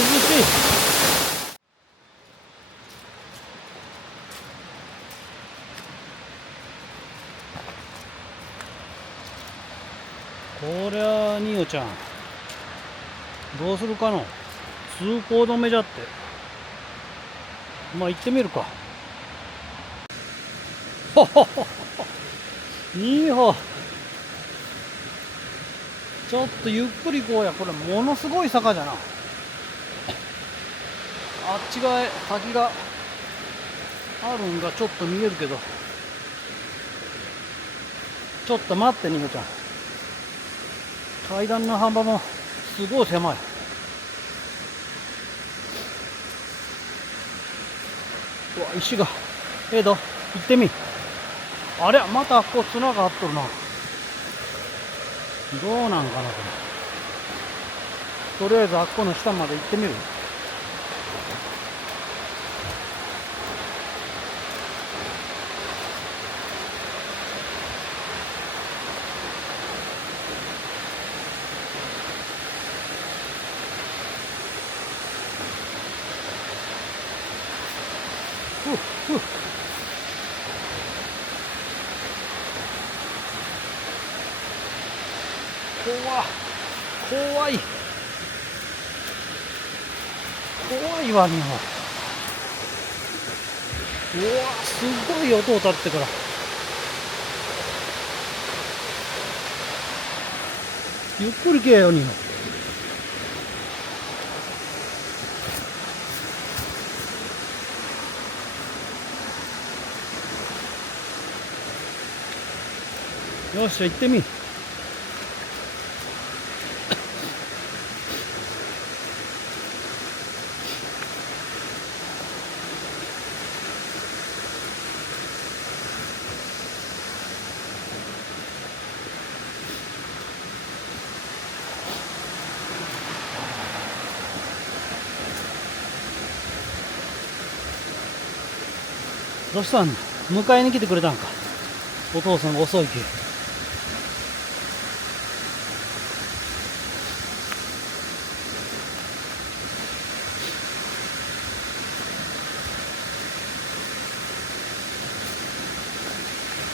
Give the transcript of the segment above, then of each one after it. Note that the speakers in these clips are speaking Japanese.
しい。こりゃあニオちゃんどうするかの。通行止めじゃって。まあ行ってみるか。ははは。ニオ、ちょっとゆっくり行こうや。これものすごい坂じゃな。あっち側へ滝があるんがちょっと見えるけど、ちょっと待ってニオちゃん。階段の幅もすごい狭い。うわ、石が行ってみ。あれまたこう綱があっとるな。どうなんかなこれ。とりあえずあっこの下まで行ってみる。ふっ怖い怖いわにも。うわすごい音を立ってから。ゆっくりけよにも。よっしゃ行ってみ。どうしたん？迎えに来てくれたんか。お父さんが遅いけ。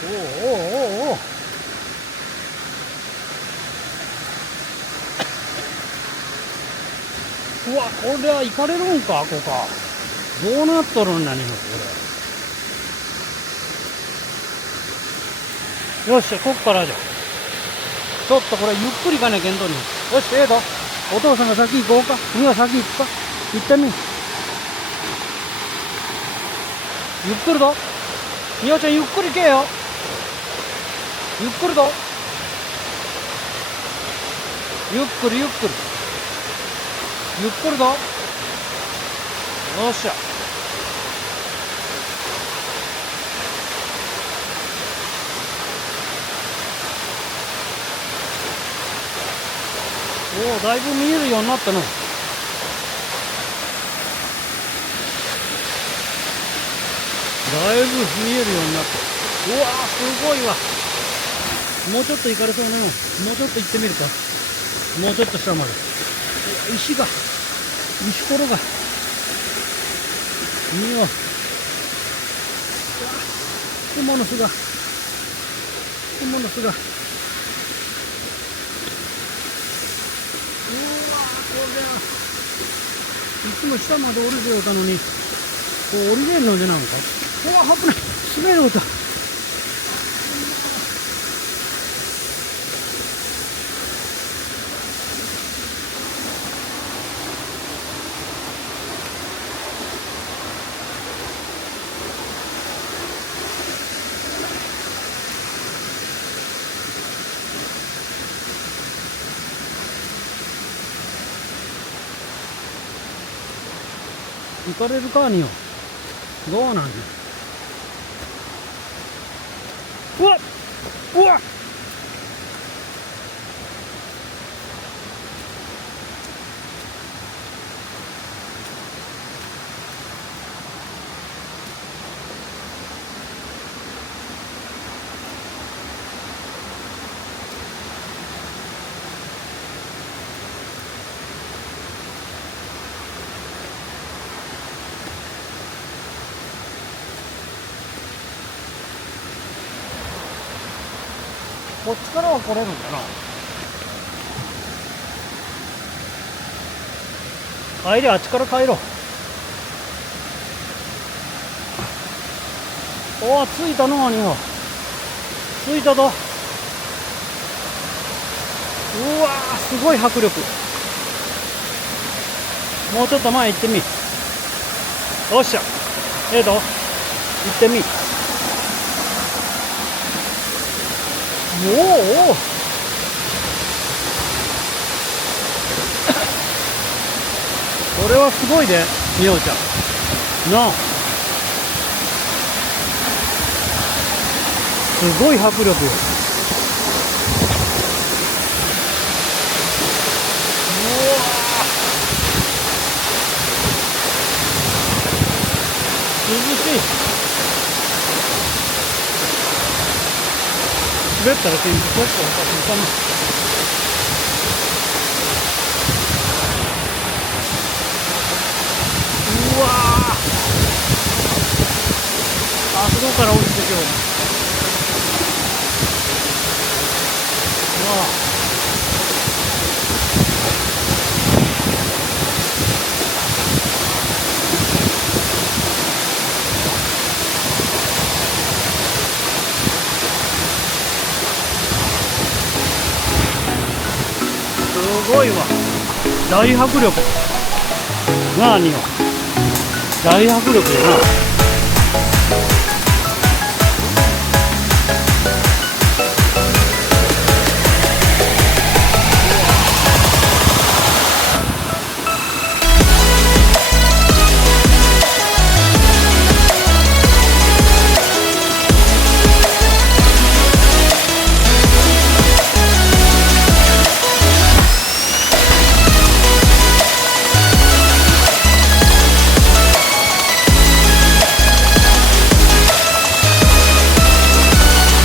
おううわ、これは行かれるんか、ここか。どうなっとるんだにもこれ。よっしゃ、こっからじゃ。ちょっとこれゆっくり行かなきゃけんとに。よし、お父さんが先行こうか。君は先行くか。行ってみ。ゆっくりと。みおちゃんゆっくりけよ。ゆっくりと。ゆっくり。ゆっくりと。よっしゃ。おお、だいぶ見えるようになったの。だいぶ見えるようになった。うわーすごいわ。もうちょっと行かれそうなの。もうちょっと行ってみるか。もうちょっと下まで。石ころが見よう。雲の巣がうわーこれはいつも下まで降りておったのにこう降りれんのじゃなんか。うわ危ない。滑る音。行かれるかによ。どうなんだ。うわっこっちからは来れるんかな。帰りあっちから帰ろう。おお、着いたの兄は。着いたぞ。うわー、すごい迫力。もうちょっと前行ってみ。よっしゃ。行ってみ。おお。これはすごいね、みおちゃん。なあ。すごい迫力よ。涼しい。滑ったら天気ちょっとおかしいかな。うわー、あそこから降りてきよう。うわすごいわ。大迫力。なあ、には。大迫力やな。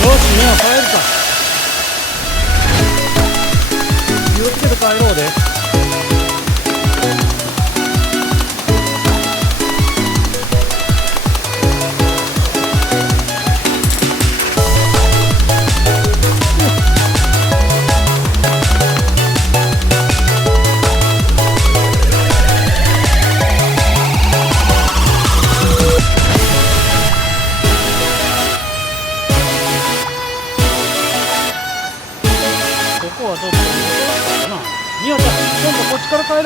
よし、みんな帰るか。気をつけて帰ろうで。ここはちょっと見えなかったかな。みおちゃん、今度こっちから帰ろう。